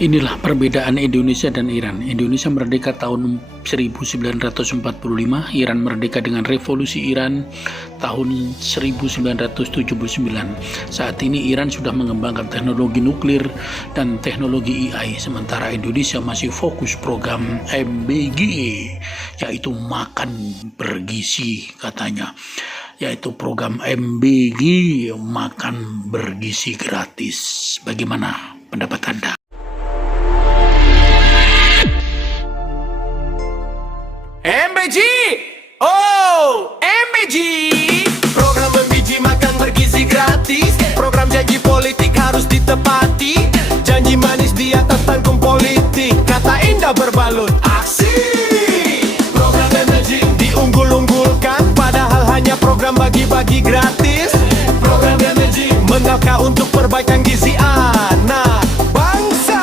Inilah perbedaan Indonesia dan Iran. Indonesia merdeka tahun 1945, Iran merdeka dengan revolusi Iran tahun 1979. Saat ini Iran sudah mengembangkan teknologi nuklir dan teknologi AI, sementara Indonesia masih fokus program MBG, yaitu makan bergizi katanya. Yaitu program MBG, makan bergizi gratis. Bagaimana pendapat Anda? MBG, oh MBG, program MBG makan bergizi gratis. Program janji politik harus ditepati. Janji manis dia tentang politik, kata indah berbalut aksi. Program MBG diunggul-unggulkan, padahal hanya program bagi-bagi gratis. Program MBG mengakar untuk perbaikan gizi anak bangsa.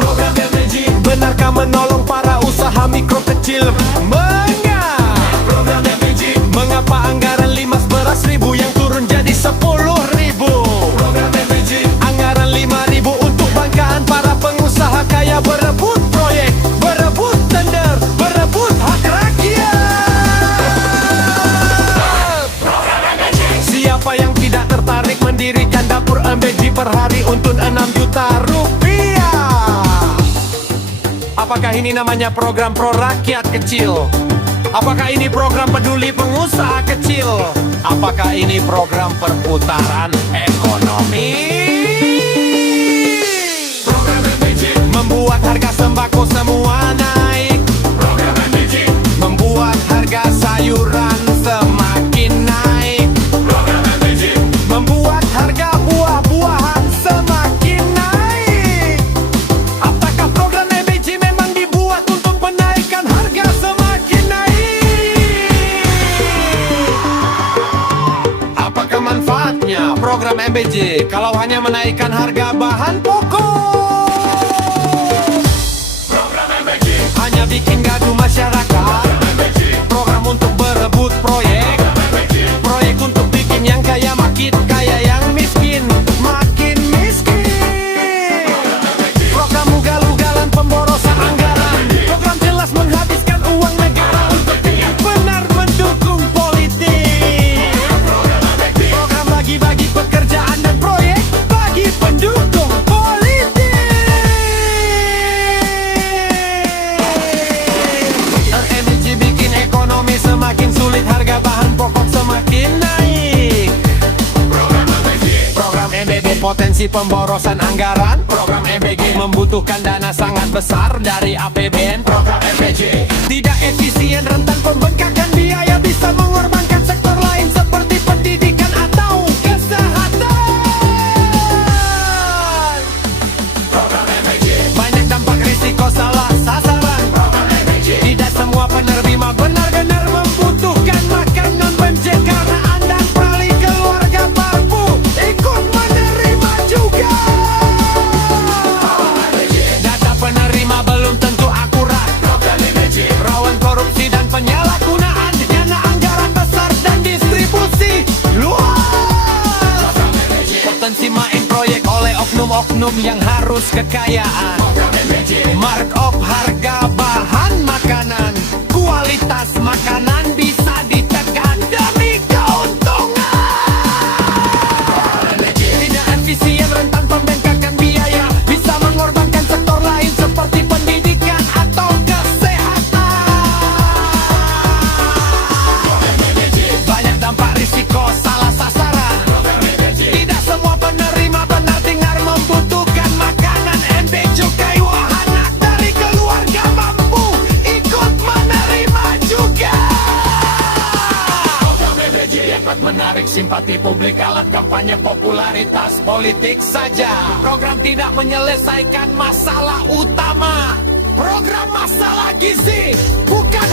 Program MBG benarkah menolong para usaha mikro kecil? Program MBG mengapa anggaran limas beras ribu yang turun jadi 10.000? Program MBG anggaran 5.000 untuk banggaan para pengusaha kaya berebut proyek, berebut tender, berebut hak rakyat. Program MBG. Siapa yang tidak tertarik mendirikan dapur MBG per hari untuk 6 juta rupiah? Apakah ini namanya program pro rakyat kecil? Apakah ini program peduli pengusaha kecil? Apakah ini program perputaran ekonomi? Program MBG membuat harga sembako semua naik. Program MBG membuat harga sayuran semakin naik. Program MBG membuat harga buah-buahan semakin naik. Apakah program MBG memang dibuat untuk menaikkan harga semakin naik? Apakah manfaatnya program MBG kalau hanya menaikkan harga bahan pokok? Program MBG hanya bikin gaduh masyarakat. Program untuk berebut proyek. Proyek untuk bikin yang kaya makin kaya, yang miskin makin miskin. Program ugal-ugalan pemborosan anggaran. Program jelas menghabiskan uang negara untuk benar mendukung politik. Program bagi-bagi pekerjaan dan proyek bagi pendukung politik. MBG bikin ekonomi semakin sulit, harga bahan pokok semakin naik. Program MBG potensi pemborosan anggaran. Program MBG membutuhkan dana sangat besar dari APBN. Program MBG tidak efisien, rentan pembengkakan biaya, bisa mengorbankan sektor lain seperti pendidikan atau kesehatan. Program MBG banyak dampak risiko salah sasaran. Program MBG tidak semua penerima benar-benar membutuhkan makanan BMJ, karena Anda perali keluarga mampu ikut menerima juga. Data penerima belum tentu akurat. Program MBG rawan korupsi dan penyalahgunaan dana anggaran besar dan distribusi luas. Potensi main proyek oleh oknum-oknum yang harus kekayaan. Markup harga bahan makanan, kualitas makanan bisa ditekan demi keuntungan. Tidak efisien, rentan pembengkakan biaya, bisa mengorbankan sektor lain seperti pendidikan atau kesehatan. Banyak dampak risiko salah sasaran. Tidak semua penerima benar-benar membutuhkan makanan. MBG cukai wahana dari keluarga mampu ikut menerima juga. Program MBG dapat menarik simpati publik, alat kampanye popularitas politik saja. Program tidak menyelesaikan masalah utama. Program masalah gizi bukan